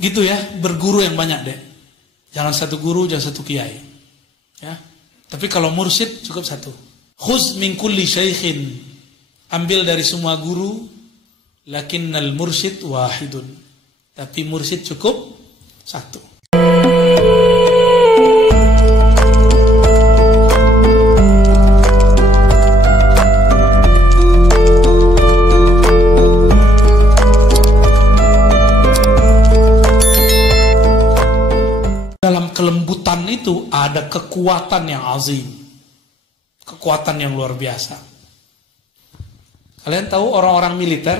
Gitu ya, berguru yang banyak deh. Jangan satu guru, jangan satu kiai. Ya. Tapi kalau mursyid cukup satu. Khuz min kulli syaikhin. Ambil dari semua guru, lakinnal mursyid wahidun. Tapi mursyid cukup satu. Dalam kelembutan itu ada kekuatan yang azim. Kekuatan yang luar biasa. Kalian tahu orang-orang militer?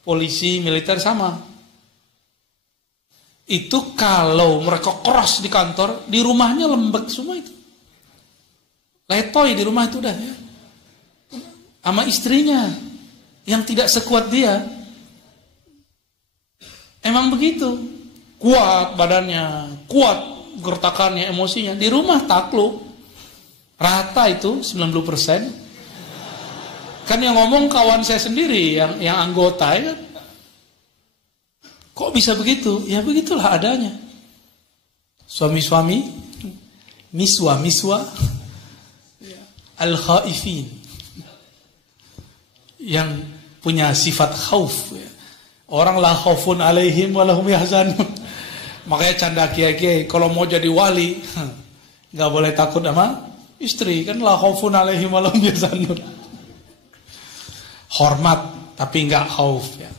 Polisi, militer sama. Itu kalau mereka keras di kantor, di rumahnya lembek semua itu. Letoy di rumah itu udah ya. Sama istrinya yang tidak sekuat dia. Emang begitu. Kuat badannya, kuat gertakannya, emosinya. Di rumah takluk. Rata itu 90%. Kan yang ngomong kawan saya sendiri yang anggota ya. Kok bisa begitu? Ya begitulah adanya. Suami-suami, miswa, al-khaifin. Yang punya sifat khauf. Orang la khaufun alaihim wa lahum yahzanun. Makanya canda kiai-kiai kalau mau jadi wali enggak boleh takut sama istri, kan la khaufun alaihim wa lahum yahzanun. Hormat tapi enggak khauf ya.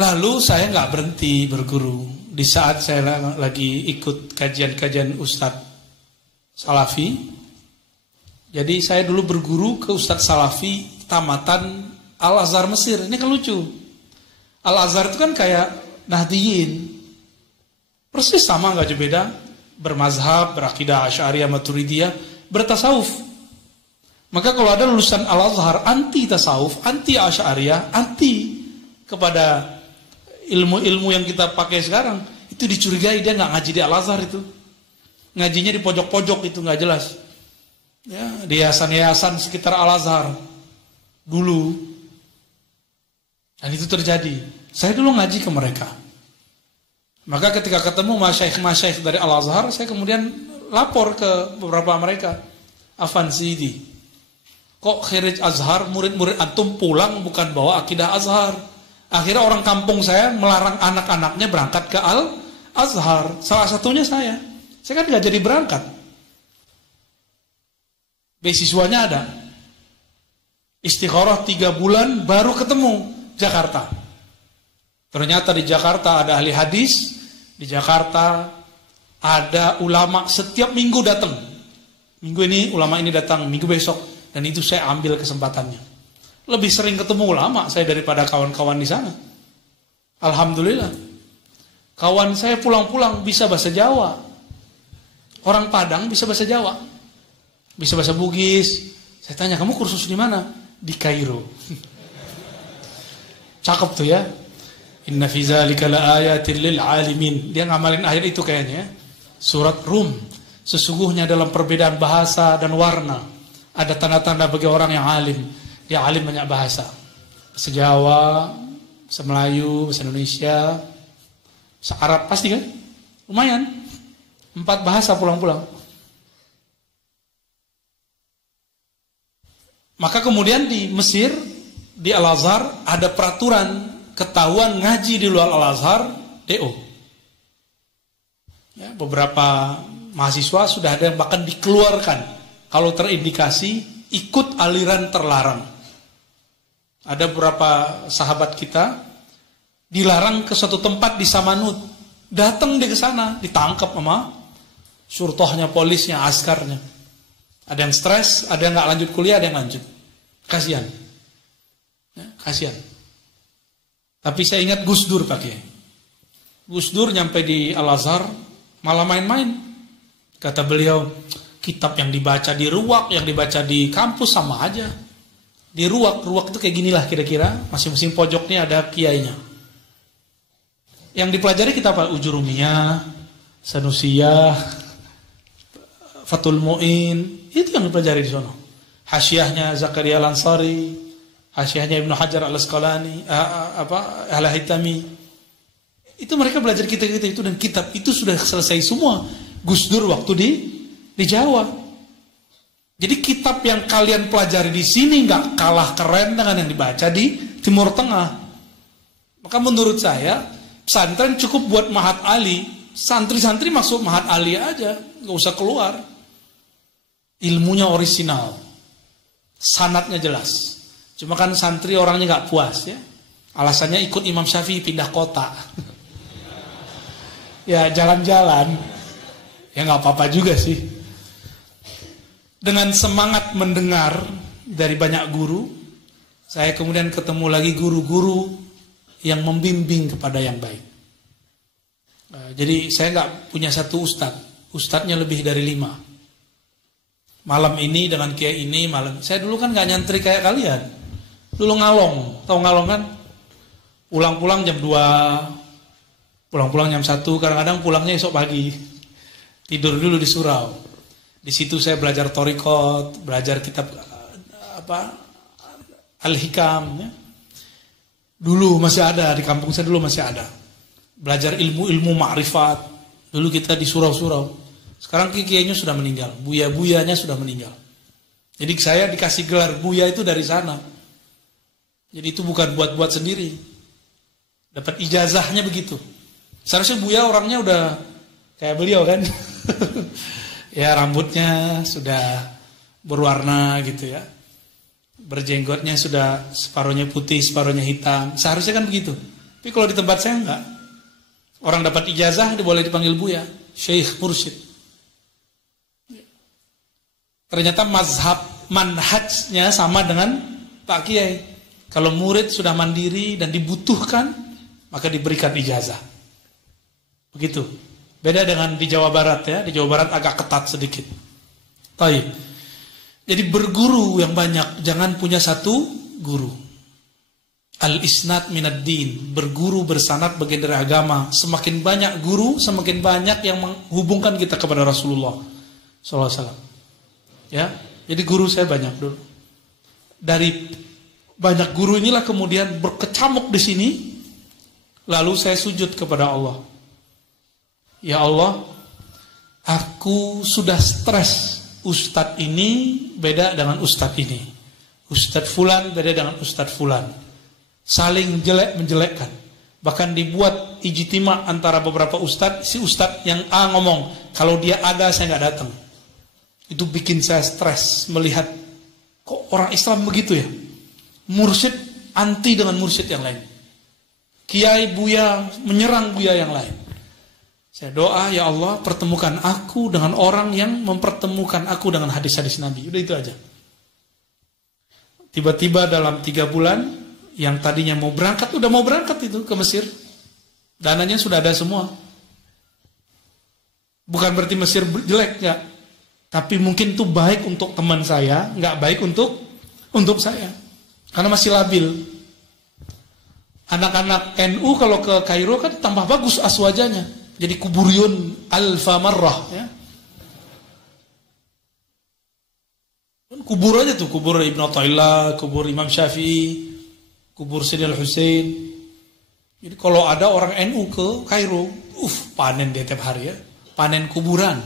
Lalu saya enggak berhenti berguru. Di saat saya lagi ikut kajian-kajian Ustadz Salafi. Jadi saya dulu berguru ke Ustadz Salafi tamatan Al-Azhar Mesir. Ini kan lucu. Al-Azhar itu kan kayak Nahdiyin. Persis sama enggak jauh beda. Bermazhab, berakidah Asy'ariyah Maturidiyah, bertasawuf. Maka kalau ada lulusan Al-Azhar anti tasawuf, anti Asy'ariyah, anti kepada ilmu-ilmu yang kita pakai sekarang, itu dicurigai dia nggak ngaji di Al-Azhar itu. Ngajinya di pojok-pojok itu nggak jelas. Ya, di yayasan-yayasan sekitar Al-Azhar dulu. Dan itu terjadi. Saya dulu ngaji ke mereka. Maka ketika ketemu masyaikh-masyaikh dari Al-Azhar, saya kemudian lapor ke beberapa mereka. Afan Sidi, kok khirij Azhar, murid-murid antum pulang bukan bawa akidah Azhar. Akhirnya orang kampung saya melarang anak-anaknya berangkat ke Al-Azhar. Salah satunya saya. Saya kan gak jadi berangkat. Beasiswanya ada. Istikharah 3 bulan baru ketemu Jakarta. Ternyata di Jakarta ada ahli hadis. Di Jakarta ada ulama setiap minggu datang. Minggu ini ulama ini datang, minggu besok. Dan itu saya ambil kesempatannya. Lebih sering ketemu ulama saya daripada kawan-kawan di sana. Alhamdulillah. Kawan saya pulang-pulang bisa bahasa Jawa. Orang Padang bisa bahasa Jawa. Bisa bahasa Bugis. Saya tanya, kamu kursus di mana? Di Kairo. Cakep tuh ya. Inna fi dzalika laayatin lil alimin. Dia ngamalin ayat itu kayaknya. Surat Rum. Sesungguhnya dalam perbedaan bahasa dan warna ada tanda-tanda bagi orang yang alim. Dia alim banyak bahasa. Bahasa Jawa, bahasa Melayu, bahasa Indonesia, bahasa Arab pasti kan? Lumayan. 4 bahasa pulang-pulang. Maka kemudian di Mesir, di Al-Azhar ada peraturan ketahuan ngaji di luar Al-Azhar, DO. Ya, beberapa mahasiswa sudah ada yang bahkan dikeluarkan kalau terindikasi ikut aliran terlarang. Ada beberapa sahabat kita dilarang ke suatu tempat di Samanut. Datang dia ke sana, ditangkap sama surtohnya, polisnya, askarnya. Ada yang stres, ada yang nggak lanjut kuliah, ada yang lanjut. Kasihan. Ya, kasihan. Tapi saya ingat Gus Dur pakai. Gus Dur nyampe di Al-Azhar malah main-main. Kata beliau, kitab yang dibaca di ruwak, yang dibaca di kampus sama aja. Di ruwak itu kayak ginilah kira-kira. Masing-masing pojoknya ada kiainya. Yang dipelajari kitab apa? Ujurumiyah, Sanusiyah, Fathul Mu'in. Itu yang dipelajari di sana. Hasyiahnya Zakaria Al-Ansari, Hasyiahnya Ibnu Hajar Al-Asqalani, Al-Haytami. Itu mereka belajar kitab-kitab itu, dan kitab itu sudah selesai semua Gus Dur waktu di Jawa. Jadi kitab yang kalian pelajari di sini nggak kalah keren dengan yang dibaca di Timur Tengah. Maka menurut saya pesantren cukup buat Mahat Ali, santri-santri masuk Mahat Ali aja, nggak usah keluar. Ilmunya orisinal, sanadnya jelas. Cuma kan santri orangnya nggak puas ya, alasannya ikut Imam Syafi'i pindah kota. Ya jalan-jalan, ya nggak apa-apa juga sih. Dengan semangat mendengar dari banyak guru, saya kemudian ketemu lagi guru-guru yang membimbing kepada yang baik. Jadi saya nggak punya satu ustadznya lebih dari 5. Malam ini dengan kiai ini, saya dulu kan nggak nyantri kayak kalian. Dulu ngalong, tahu ngalong kan? Pulang-pulang jam 2, pulang-pulang jam 1, kadang-kadang pulangnya esok pagi. Tidur dulu di surau. Di situ saya belajar thoriqat, belajar kitab Al-Hikam ya. Dulu masih ada, di kampung saya dulu masih ada. Belajar ilmu-ilmu ma'rifat. Dulu kita di surau-surau. Sekarang kiainya sudah meninggal, buya-buyanya sudah meninggal. Jadi saya dikasih gelar buya itu dari sana. Jadi itu bukan buat-buat sendiri. Dapat ijazahnya begitu. Seharusnya buya orangnya udah kayak beliau kan. Ya rambutnya sudah berwarna gitu ya. Berjenggotnya sudah separuhnya putih, separuhnya hitam. Seharusnya kan begitu. Tapi kalau di tempat saya enggak. Orang dapat ijazah boleh dipanggil buya, syekh, mursyid. Ternyata manhajnya sama dengan Pak Kiai. Kalau murid sudah mandiri dan dibutuhkan, maka diberikan ijazah. Begitu. Beda dengan di Jawa Barat ya. Di Jawa Barat agak ketat sedikit. Baik. Jadi berguru yang banyak, jangan punya satu guru. Al-isnad minad din, berguru bersanad bagian dari agama. Semakin banyak guru, semakin banyak yang menghubungkan kita kepada Rasulullah SAW. Ya, jadi guru saya banyak dulu. Dari banyak guru inilah kemudian berkecamuk di sini, lalu saya sujud kepada Allah. Ya Allah, aku sudah stres. Ustadz ini beda dengan ustadz ini. Ustadz fulan beda dengan ustadz fulan. Saling jelek menjelekkan. Bahkan dibuat ijtima antara beberapa ustadz. Si ustadz yang A ngomong, kalau dia ada saya nggak datang. Itu bikin saya stres melihat kok orang Islam begitu ya. Mursyid anti dengan mursyid yang lain. Kiai buya menyerang buya yang lain. Saya doa, ya Allah pertemukan aku dengan orang yang mempertemukan aku dengan hadis-hadis Nabi. Udah itu aja. Tiba-tiba dalam 3 bulan, yang tadinya mau berangkat, udah mau berangkat itu ke Mesir. Dananya sudah ada semua. Bukan berarti Mesir jelek, enggak. Tapi mungkin itu baik untuk teman saya, enggak baik untuk saya. Karena masih labil. Anak-anak NU kalau ke Kairo kan tambah bagus aswajanya. Jadi kuburiyun alfa marrah ya. Kubur aja tuh, kubur Ibnu Athaillah, kubur Imam Syafi'i, kubur Sayyidina Al-Husain. Jadi kalau ada orang NU ke Kairo, panen dia tiap hari ya. Panen kuburan.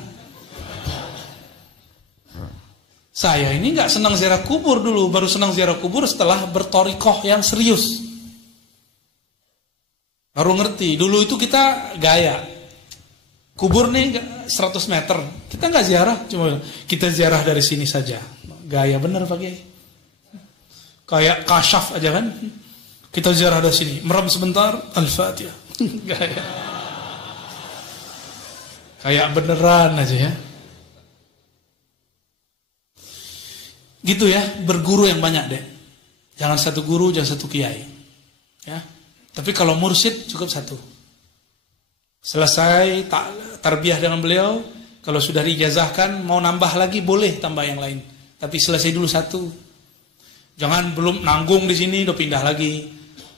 Saya ini nggak senang ziarah kubur dulu, baru senang ziarah kubur setelah bertorikoh yang serius. Baru ngerti, dulu itu kita gaya. Kubur nih 100 meter, kita nggak ziarah, cuma kita ziarah dari sini saja. Gaya bener Pak Kiai. Kayak kasyaf aja kan. Kita ziarah dari sini, merem sebentar, Al-Fatihah. Gaya. Kayak beneran aja ya. Gitu ya, berguru yang banyak deh. Jangan satu guru, jangan satu kiai. Ya. Tapi kalau mursyid cukup satu. Selesai tarbiyah dengan beliau, kalau sudah diijazahkan mau nambah lagi boleh tambah yang lain. Tapi selesai dulu satu. Jangan belum nanggung di sini udah pindah lagi.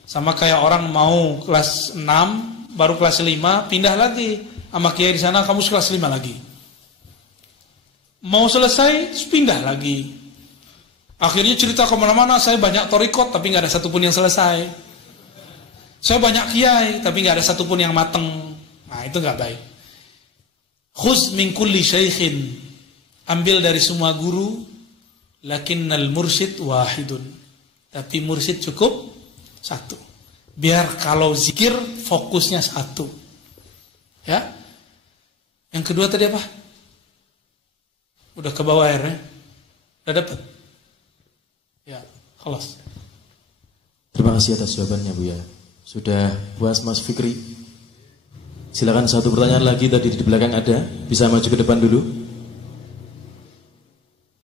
Sama kayak orang mau kelas 6 baru kelas 5 pindah lagi. Sama kiai di sana kamu kelas 5 lagi. Mau selesai pindah lagi. Akhirnya cerita kemana-mana, saya banyak torikot tapi nggak ada satupun yang selesai. Saya banyak kiai tapi nggak ada satupun yang mateng. Nah itu nggak baik. Khuz min kulli syaikhin, ambil dari semua guru, lakinnal mursyid wahidun, tapi mursyid cukup satu. Biar kalau zikir fokusnya satu. Ya. Yang kedua tadi apa? Udah ke bawah airnya. Udah dapat. Ya, khalas. Terima kasih atas jawabannya Buya. Sudah puas Mas Fikri? Silakan satu pertanyaan lagi tadi di belakang ada. Bisa maju ke depan dulu.